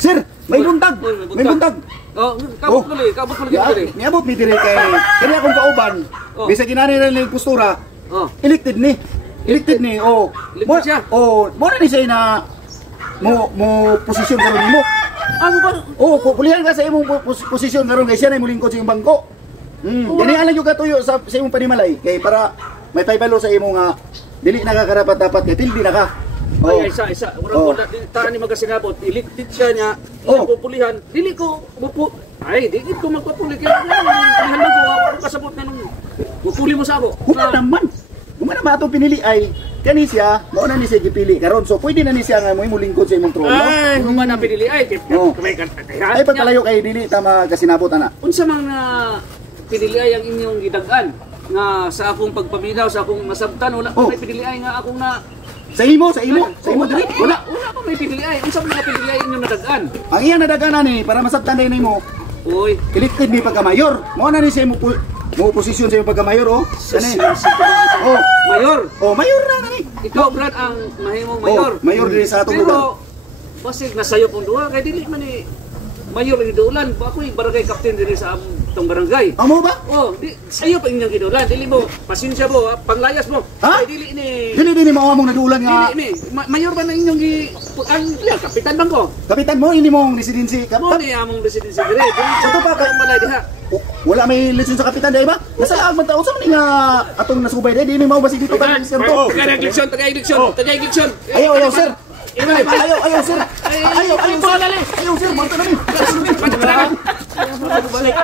Sir, may buntag. May buntag. Oh, kabot mo diri. Niabot mi diri kay kani akong kauban. Bisa ginani ra ni postura. Elected ni. Oh. Elected siya. Oh, mo na ni siya na mo posisyon karon nimo. Ano ba? Oh, pulihan ka sa imong posisyon karon kay siya na imong lingkod sa imong bangko. Gani alang yung katuyo sa imong panimalay kay para may paybalo sa imong dili na ka karapat dapat kay tildi na ka. Ay, isa. Wala taan ni magasinabot. Elected siya niya. Pupulihan. Dili ko dili ko magpapuli kaya ano ko ako kasabot na nung pupuli mo sa ako. Kung ba ato pinili ay kani siya, mao na ni siya gipili karon. So pwede na ni siya nga mo lingkod sa imong trono. Ay, kung na pinili ay kamay ay pagpalayo kay dili ta magasinabot ana. Unsa man nga pinili ay ang inyong gidag-an nga sa akong pagpaminaw sa akong masabtan wala ko may pinili ay nga akong na sa imo diri wala pa may pinili ay unsa man nga pinili ay inyong nadag-an. Ang iyang nadaganan ni para masabtan day nimo. Oy, elected ni pagka-mayor. Mao na ni siya mo posisyon sa imong pagka-mayor Kani. Mayor. Mayor na ni. Ikaw Brad ang mahimong mayor. Mayor diri sa atong lugar. Pero basig nasayo pong duha kay dili man ni mayor ni Dulan. Ako'y barangay captain diri sa tong barangay. Amo ba? Di sayo pa inyong gidulan. Dili mo pasensya mo, panglayas mo. Ay dili ni mao among nadulan nga. Dili ni mayor ba na inyong kapitan bang ko? Kapitan mo ini mong residency. Mo ni among residency diri. Sa to pa kay malay diha. Wala may lisensya sa kapitan day ba? Nasa agman taon sa man nga atong nasubay day di ni mao basig dito ka lisensya to. Tagay-eleksyon. Ayaw sir. Ayaw sir. Ayaw sir. Ayaw sir. Monto na mi. Balik.